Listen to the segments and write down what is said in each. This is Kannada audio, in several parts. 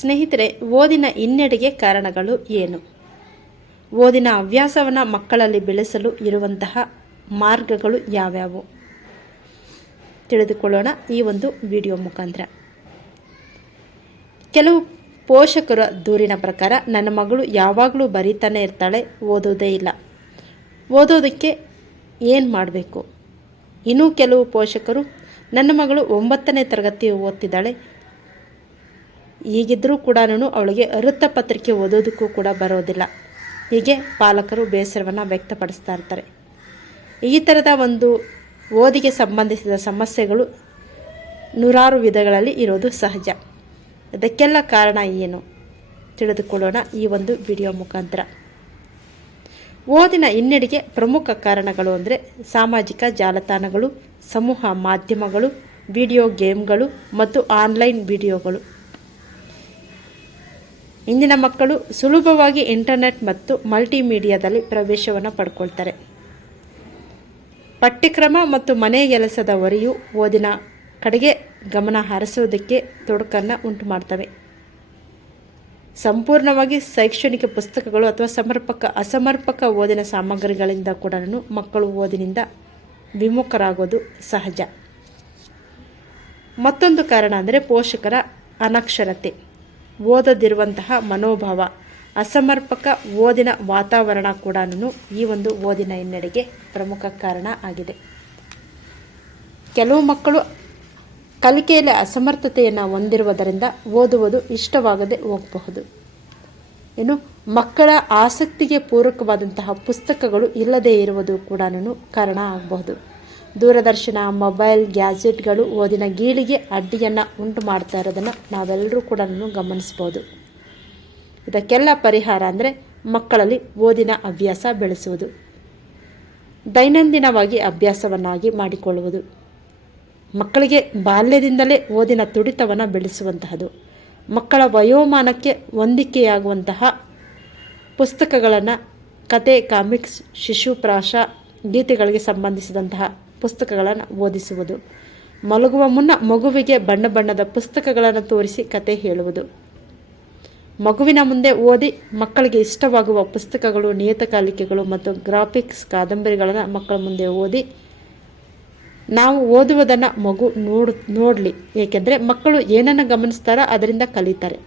ಸ್ನೇಹಿತರೆ, ಓದಿನ ಹಿನ್ನಡೆಗೆ ಕಾರಣಗಳು ಏನು? ಓದಿನ ಹವ್ಯಾಸವನ್ನು ಮಕ್ಕಳಲ್ಲಿ ಬೆಳೆಸಲು ಇರುವಂತಹ ಮಾರ್ಗಗಳು ಯಾವ್ಯಾವು? ತಿಳಿದುಕೊಳ್ಳೋಣ ಈ ಒಂದು ವಿಡಿಯೋ ಮುಖಾಂತರ. ಕೆಲವು ಪೋಷಕರ ದೂರಿನ ಪ್ರಕಾರ ನನ್ನ ಮಗಳು ಯಾವಾಗಲೂ ಬರೀತಾನೆ ಇರ್ತಾಳೆ ಓದೋದೇ ಇಲ್ಲ. ಓದೋದಕ್ಕೆ ಏನು ಮಾಡಬೇಕು? ಇನ್ನೂ ಕೆಲವು ಪೋಷಕರು ನನ್ನ ಮಗಳು ಒಂಬತ್ತನೇ ತರಗತಿ ಓದ್ತಿದ್ದಾಳೆ ಹೀಗಿದ್ದರೂ ಕೂಡ ಅವಳಿಗೆ ವೃತ್ತಪತ್ರಿಕೆ ಓದೋದಕ್ಕೂ ಕೂಡ ಬರೋದಿಲ್ಲ. ಹೀಗೆ ಪಾಲಕರು ಬೇಸರವನ್ನು ವ್ಯಕ್ತಪಡಿಸ್ತಾ ಇರ್ತಾರೆ. ಈ ಥರದ ಒಂದು ಓದಿಗೆ ಸಂಬಂಧಿಸಿದ ಸಮಸ್ಯೆಗಳು ನೂರಾರು ವಿಧಗಳಲ್ಲಿ ಇರೋದು ಸಹಜ. ಅದಕ್ಕೆಲ್ಲ ಕಾರಣ ಏನು? ತಿಳಿದುಕೊಳ್ಳೋಣ ಈ ಒಂದು ವಿಡಿಯೋ ಮುಖಾಂತರ. ಓದಿನ ಹಿನ್ನಡೆಗೆ ಪ್ರಮುಖ ಕಾರಣಗಳು ಅಂದರೆ ಸಾಮಾಜಿಕ ಜಾಲತಾಣಗಳು, ಸಮೂಹ ಮಾಧ್ಯಮಗಳು, ವಿಡಿಯೋ ಗೇಮ್ಗಳು ಮತ್ತು ಆನ್ಲೈನ್ ವಿಡಿಯೋಗಳು. ಇಂದಿನ ಮಕ್ಕಳು ಸುಲಭವಾಗಿ ಇಂಟರ್ನೆಟ್ ಮತ್ತು ಮಲ್ಟಿಮೀಡಿಯಾದಲ್ಲಿ ಪ್ರವೇಶವನ್ನು ಪಡ್ಕೊಳ್ತಾರೆ. ಪಠ್ಯಕ್ರಮ ಮತ್ತು ಮನೆ ಕೆಲಸದ ಹೊರೆಯು ಓದಿನ ಕಡೆಗೆ ಗಮನ ಹರಿಸೋದಕ್ಕೆ ತೊಡಕನ್ನು ಉಂಟು ಮಾಡ್ತವೆ ಸಂಪೂರ್ಣವಾಗಿ ಶೈಕ್ಷಣಿಕ ಪುಸ್ತಕಗಳು ಅಥವಾ ಸಮರ್ಪಕ, ಅಸಮರ್ಪಕ ಓದಿನ ಸಾಮಗ್ರಿಗಳಿಂದ ಕೂಡ ಮಕ್ಕಳು ಓದಿನಿಂದ ವಿಮುಖರಾಗೋದು ಸಹಜ. ಮತ್ತೊಂದು ಕಾರಣ ಅಂದರೆ ಪೋಷಕರ ಅನಕ್ಷರತೆ. ಓದದಿರುವಂತಹ ಮನೋಭಾವ, ಅಸಮರ್ಪಕ ಓದಿನ ವಾತಾವರಣ ಕೂಡ ಈ ಒಂದು ಓದಿನ ಹಿನ್ನಡೆಗೆ ಪ್ರಮುಖ ಕಾರಣ ಆಗಿದೆ. ಕೆಲವು ಮಕ್ಕಳು ಕಲಿಕೆಯಲ್ಲಿ ಅಸಮರ್ಥತೆಯನ್ನು ಹೊಂದಿರುವುದರಿಂದ ಓದುವುದು ಇಷ್ಟವಾಗದೆ ಹೋಗಬಹುದು. ಏನು ಮಕ್ಕಳ ಆಸಕ್ತಿಗೆ ಪೂರಕವಾದಂತಹ ಪುಸ್ತಕಗಳು ಇಲ್ಲದೇ ಇರುವುದು ಕೂಡ ಕಾರಣ ಆಗಬಹುದು. ದೂರದರ್ಶನ, ಮೊಬೈಲ್, ಗ್ಯಾಜೆಟ್ಗಳು ಓದಿನ ಗೀಳಿಗೆ ಅಡ್ಡಿಯನ್ನು ಉಂಟು ಮಾಡ್ತಾ ಇರೋದನ್ನು ನಾವೆಲ್ಲರೂ ಕೂಡ ಗಮನಿಸ್ಬೋದು. ಇದಕ್ಕೆಲ್ಲ ಪರಿಹಾರ ಅಂದರೆ ಮಕ್ಕಳಲ್ಲಿ ಓದಿನ ಅಭ್ಯಾಸ ಬೆಳೆಸುವುದು. ದೈನಂದಿನವಾಗಿ ಅಭ್ಯಾಸವನ್ನಾಗಿ ಮಾಡಿಕೊಳ್ಳುವುದು. ಮಕ್ಕಳಿಗೆ ಬಾಲ್ಯದಿಂದಲೇ ಓದಿನ ತುಡಿತವನ್ನು ಬೆಳೆಸುವಂತಹದು. ಮಕ್ಕಳ ವಯೋಮಾನಕ್ಕೆ ಹೊಂದಿಕೆಯಾಗುವಂತಹ ಪುಸ್ತಕಗಳನ್ನು, ಕತೆ, ಕಾಮಿಕ್ಸ್ ಶಿಶು ಪ್ರಾಶ ಗೀತೆಗಳಿಗೆ ಸಂಬಂಧಿಸಿದಂತಹ ಪುಸ್ತಕಗಳನ್ನು ಓದಿಸುವುದು. ಮಲಗುವ ಮುನ್ನ ಮಗುವಿಗೆ ಬಣ್ಣ ಬಣ್ಣದ ಪುಸ್ತಕಗಳನ್ನು ತೋರಿಸಿ ಕತೆ ಹೇಳುವುದು. ಮಗುವಿನ ಮುಂದೆ ಓದಿ ಮಕ್ಕಳಿಗೆ ಇಷ್ಟವಾಗುವ ಪುಸ್ತಕಗಳು ನಿಯತಕಾಲಿಕೆಗಳು ಮತ್ತು ಗ್ರಾಫಿಕ್ಸ್ ಕಾದಂಬರಿಗಳನ್ನು ಮಕ್ಕಳ ಮುಂದೆ ಓದಿ, ನಾವು ಓದುವುದನ್ನು ಮಗು ನೋಡ್, ನೋಡಲಿ. ಏಕೆಂದರೆ ಮಕ್ಕಳು ಏನನ್ನು ಗಮನಿಸ್ತಾರೋ ಅದರಿಂದ ಕಲಿತಾರೆ.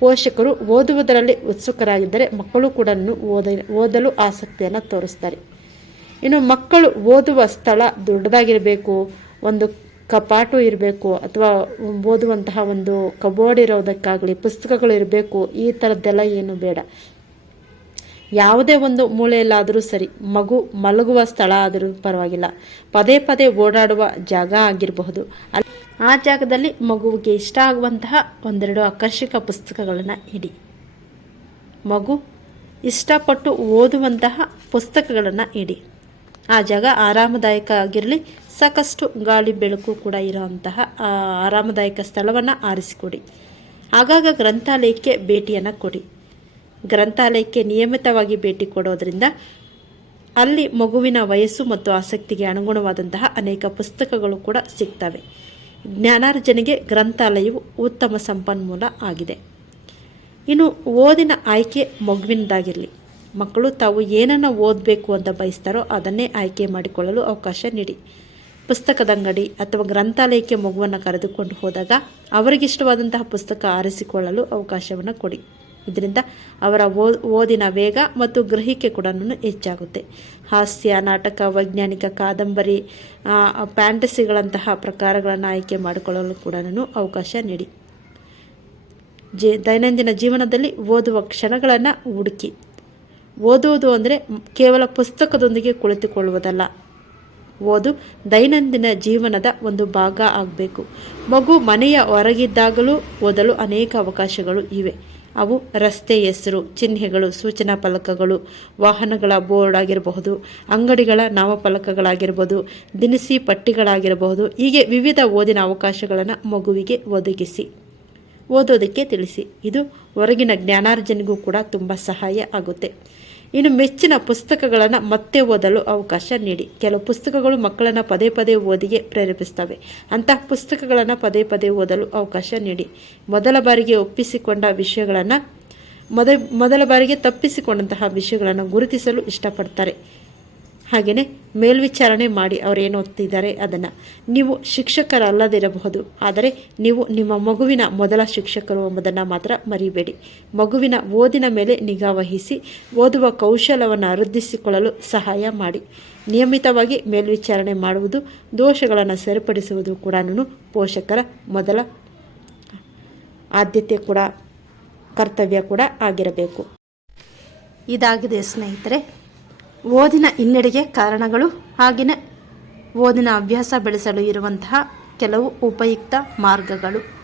ಪೋಷಕರು ಓದುವುದರಲ್ಲಿ ಉತ್ಸುಕರಾಗಿದ್ದರೆ ಮಕ್ಕಳು ಕೂಡ ಓದ, ಓದಲು ಆಸಕ್ತಿಯನ್ನು ತೋರಿಸ್ತಾರೆ. ಇನ್ನು ಮಕ್ಕಳು ಓದುವ ಸ್ಥಳ ದೊಡ್ಡದಾಗಿರಬೇಕು, ಒಂದು ಕಪಾಟು ಇರಬೇಕು, ಅಥವಾ ಓದುವಂತಹ ಒಂದು ಕಬೋರ್ಡ್ ಇರೋದಕ್ಕಾಗಲಿ, ಪುಸ್ತಕಗಳು ಇರಬೇಕು, ಈ ಥರದ್ದೆಲ್ಲ ಏನು ಬೇಡ. ಯಾವುದೇ ಒಂದು ಮೂಲೆಯಲ್ಲಾದರೂ ಸರಿ, ಮಗು ಮಲಗುವ ಸ್ಥಳ ಆದರೂ ಪರವಾಗಿಲ್ಲ. ಪದೇ ಪದೇ ಓಡಾಡುವ ಜಾಗ ಆಗಿರಬಹುದು. ಅಲ್ಲಿ ಆ ಜಾಗದಲ್ಲಿ ಮಗುವಿಗೆ ಇಷ್ಟ ಆಗುವಂತಹ ಒಂದೆರಡು ಆಕರ್ಷಕ ಪುಸ್ತಕಗಳನ್ನು ಇಡಿ. ಮಗು ಇಷ್ಟಪಟ್ಟು ಓದುವಂತಹ ಪುಸ್ತಕಗಳನ್ನು ಇಡಿ. ಆ ಜಾಗ ಆರಾಮದಾಯಕ ಆಗಿರಲಿ, ಸಾಕಷ್ಟು ಗಾಳಿ ಬೆಳಕು ಕೂಡ ಇರೋವಂತಹ ಆರಾಮದಾಯಕ ಸ್ಥಳವನ್ನು ಆರಿಸಿಕೊಡಿ. ಆಗಾಗ ಗ್ರಂಥಾಲಯಕ್ಕೆ ಭೇಟಿಯನ್ನು ಕೊಡಿ. ಗ್ರಂಥಾಲಯಕ್ಕೆ ನಿಯಮಿತವಾಗಿ ಭೇಟಿ ಕೊಡೋದ್ರಿಂದ ಅಲ್ಲಿ ಮಗುವಿನ ವಯಸ್ಸು ಮತ್ತು ಆಸಕ್ತಿಗೆ ಅನುಗುಣವಾದಂತಹ ಅನೇಕ ಪುಸ್ತಕಗಳು ಕೂಡ ಸಿಗ್ತವೆ. ಜ್ಞಾನಾರ್ಜನೆಗೆ ಗ್ರಂಥಾಲಯವು ಉತ್ತಮ ಸಂಪನ್ಮೂಲ ಆಗಿದೆ. ಇನ್ನು ಓದಿನ ಆಯ್ಕೆ ಮಗುವಿನದಾಗಿರಲಿ. ಮಕ್ಕಳು ತಾವು ಏನನ್ನು ಓದಬೇಕು ಅಂತ ಬಯಸ್ತಾರೋ ಅದನ್ನೇ ಆಯ್ಕೆ ಮಾಡಿಕೊಳ್ಳಲು ಅವಕಾಶ ನೀಡಿ. ಪುಸ್ತಕದ ಅಂಗಡಿ ಅಥವಾ ಗ್ರಂಥಾಲಯಕ್ಕೆ ಮಗುವನ್ನು ಕರೆದುಕೊಂಡು ಹೋದಾಗ ಅವರಿಗಿಷ್ಟವಾದಂತಹ ಪುಸ್ತಕ ಆರಿಸಿಕೊಳ್ಳಲು ಅವಕಾಶವನ್ನು ಕೊಡಿ. ಇದರಿಂದ ಅವರ ಓದಿನ ವೇಗ ಮತ್ತು ಗ್ರಹಿಕೆ ಕೂಡ ಹೆಚ್ಚಾಗುತ್ತೆ. ಹಾಸ್ಯ, ನಾಟಕ, ವೈಜ್ಞಾನಿಕ, ಕಾದಂಬರಿ ಫ್ಯಾಂಟಸಿಗಳಂತಹ ಪ್ರಕಾರಗಳನ್ನು ಆಯ್ಕೆ ಮಾಡಿಕೊಳ್ಳಲು ಕೂಡ ಅವಕಾಶ ನೀಡಿ. ಜಿ, ದೈನಂದಿನ ಜೀವನದಲ್ಲಿ ಓದುವ ಕ್ಷಣಗಳನ್ನು ಹುಡುಕಿ. ಓದುವುದು ಅಂದರೆ ಕೇವಲ ಪುಸ್ತಕದೊಂದಿಗೆ ಕುಳಿತುಕೊಳ್ಳುವುದಲ್ಲ. ಓದು ದೈನಂದಿನ ಜೀವನದ ಒಂದು ಭಾಗ ಆಗಬೇಕು. ಮಗು ಮನೆಯ ಹೊರಗಿದ್ದಾಗಲೂ ಓದಲು ಅನೇಕ ಅವಕಾಶಗಳು ಇವೆ. ಅವು ರಸ್ತೆ ಹೆಸರು, ಚಿಹ್ನೆಗಳು, ಸೂಚನಾ ಫಲಕಗಳು, ವಾಹನಗಳ ಬೋರ್ಡ್ ಆಗಿರಬಹುದು, ಅಂಗಡಿಗಳ ನಾಮಫಲಕಗಳಾಗಿರ್ಬೋದು ದಿನಸಿ ಪಟ್ಟಿಗಳಾಗಿರಬಹುದು. ಹೀಗೆ ವಿವಿಧ ಓದಿನ ಅವಕಾಶಗಳನ್ನು ಮಗುವಿಗೆ ಒದಗಿಸಿ. ಓದೋದಕ್ಕೆ ತಿಳಿಸಿ. ಇದು ಹೊರಗಿನ ಜ್ಞಾನಾರ್ಜನೆಗೂ ಕೂಡ ತುಂಬ ಸಹಾಯ ಆಗುತ್ತೆ. ಇನ್ನು ಮೆಚ್ಚಿನ ಪುಸ್ತಕಗಳನ್ನು ಮತ್ತೆ ಓದಲು ಅವಕಾಶ ನೀಡಿ. ಕೆಲವು ಪುಸ್ತಕಗಳು ಮಕ್ಕಳನ್ನು ಪದೇ ಪದೇ ಓದಿಗೆ ಪ್ರೇರೇಪಿಸ್ತವೆ ಅಂತಹ ಪುಸ್ತಕಗಳನ್ನು ಪದೇ ಪದೇ ಓದಲು ಅವಕಾಶ ನೀಡಿ. ಮೊದಲ ಬಾರಿಗೆ ಒಪ್ಪಿಸಿಕೊಂಡ ವಿಷಯಗಳನ್ನು, ಮೊದ, ಮೊದಲ ಬಾರಿಗೆ ತಪ್ಪಿಸಿಕೊಂಡಂತಹ ವಿಷಯಗಳನ್ನು ಗುರುತಿಸಲು ಇಷ್ಟಪಡ್ತಾರೆ. ಹಾಗೆಯೇ ಮೇಲ್ವಿಚಾರಣೆ ಮಾಡಿ ಅವರು ಏನು ಓದ್ತಿದ್ದಾರೆ ಅದನ್ನು. ನೀವು ಶಿಕ್ಷಕರಲ್ಲದಿರಬಹುದು, ಆದರೆ ನೀವು ನಿಮ್ಮ ಮಗುವಿನ ಮೊದಲ ಶಿಕ್ಷಕರು ಎಂಬುದನ್ನು ಮಾತ್ರ ಮರಿಬೇಡಿ. ಮಗುವಿನ ಓದಿನ ಮೇಲೆ ನಿಗಾ ವಹಿಸಿ, ಓದುವ ಕೌಶಲವನ್ನು ವೃದ್ಧಿಸಿಕೊಳ್ಳಲು ಸಹಾಯ ಮಾಡಿ. ನಿಯಮಿತವಾಗಿ ಮೇಲ್ವಿಚಾರಣೆ ಮಾಡುವುದು, ದೋಷಗಳನ್ನು ಸರಿಪಡಿಸುವುದು ಕೂಡ ಪೋಷಕರ ಮೊದಲ ಆದ್ಯತೆ ಕೂಡ, ಕರ್ತವ್ಯ ಕೂಡ ಆಗಿರಬೇಕು. ಇದಾಗಿದೆ ಸ್ನೇಹಿತರೆ ಓದಿನ ಹಿನ್ನಡೆಗೆ ಕಾರಣಗಳು ಹಾಗೆಯೇ ಓದಿನ ಅಭ್ಯಾಸ ಬೆಳೆಸಲು ಇರುವಂತಹ ಕೆಲವು ಉಪಯುಕ್ತ ಮಾರ್ಗಗಳು.